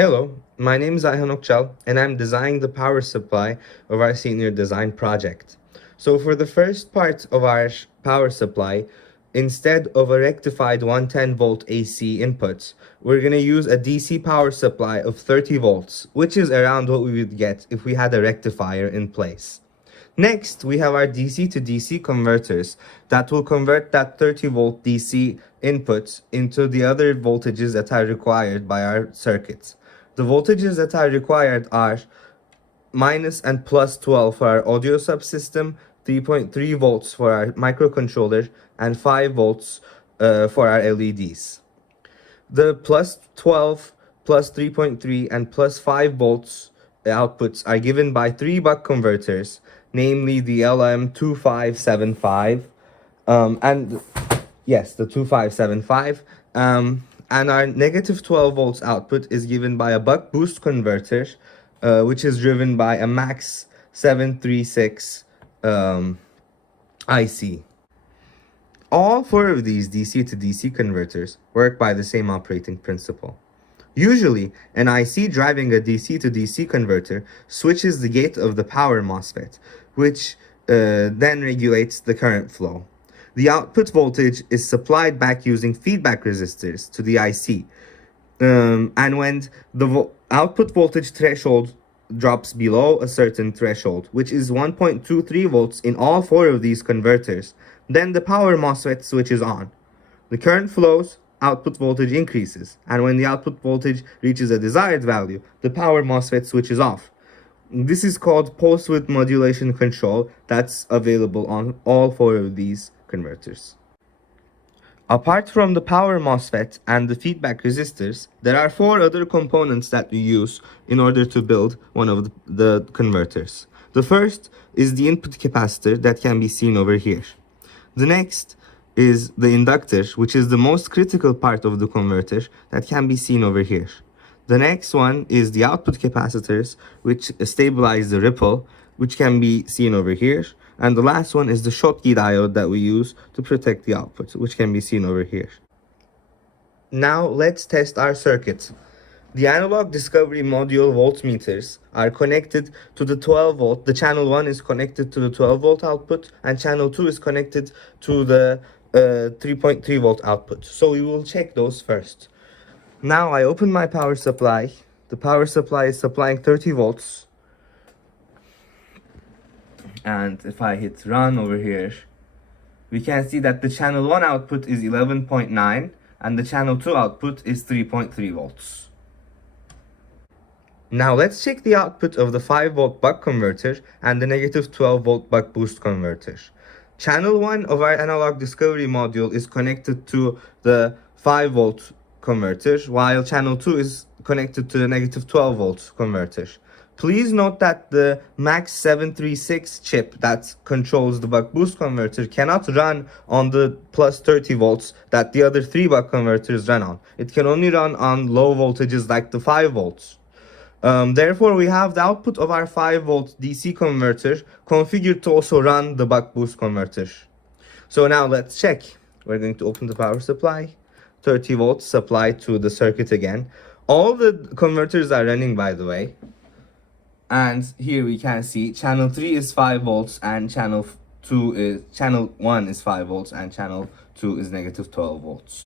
Hello, my name is Ayhan Okçal, and I'm designing the power supply of our senior design project. So for the first part of our power supply, instead of a rectified 110 volt AC input, we're going to use a DC power supply of 30 volts, which is around what we would get if we had a rectifier in place. Next, we have our DC to DC converters that will convert that 30 volt DC input into the other voltages that are required by our circuit. The voltages that are required are minus and plus 12 for our audio subsystem, 3.3 volts for our microcontroller, and 5 volts for our LEDs. The plus 12, plus 3.3, and plus 5 volts outputs are given by three buck converters, namely the LM2575, and yes, the 2575, and our negative 12 volts output is given by a buck boost converter, which is driven by a MAX 736 IC. All four of these DC to DC converters work by the same operating principle. Usually, an IC driving a DC to DC converter switches the gate of the power MOSFET, which then regulates the current flow. The output voltage is supplied back using feedback resistors to the IC. And when the output voltage threshold drops below a certain threshold, which is 1.23 volts in all four of these converters, then the power MOSFET switches on. The current flows, output voltage increases, and when the output voltage reaches a desired value, the power MOSFET switches off. This is called pulse width modulation control that's available on all four of these converters. Apart from the power MOSFET and the feedback resistors, there are four other components that we use in order to build one of the converters. The first is the input capacitor that can be seen over here. The next is the inductor, which is the most critical part of the converter that can be seen over here. The next one is the output capacitors, which stabilize the ripple, which can be seen over here. And the last one is the Schottky diode that we use to protect the output, which can be seen over here. Now let's test our circuit. The analog discovery module voltmeters are connected to the 12 volt. The channel 1 is connected to the 12 volt output, and channel 2 is connected to the 3.3 volt output. So we will check those first. Now I open my power supply. The power supply is supplying 30 volts. And if I hit run over here, we can see that the channel 1 output is 11.9 and the channel 2 output is 3.3 volts. Now let's check the output of the 5 volt buck converter and the negative 12 volt buck boost converter. Channel 1 of our analog discovery module is connected to the 5 volt converter, while channel 2 is connected to the negative 12 volt converter. Please note that the MAX 736 chip that controls the buck boost converter cannot run on the plus 30 volts that the other three buck converters run on. It can only run on low voltages like the 5 volts. Therefore, we have the output of our 5 volt DC converter configured to also run the buck boost converter. So now let's check. We're going to open the power supply. 30 volts supplied to the circuit again. All the converters are running, by the way. And here we can see channel 3 is 5 volts and channel 1 is 5 volts and channel 2 is negative 12 volts.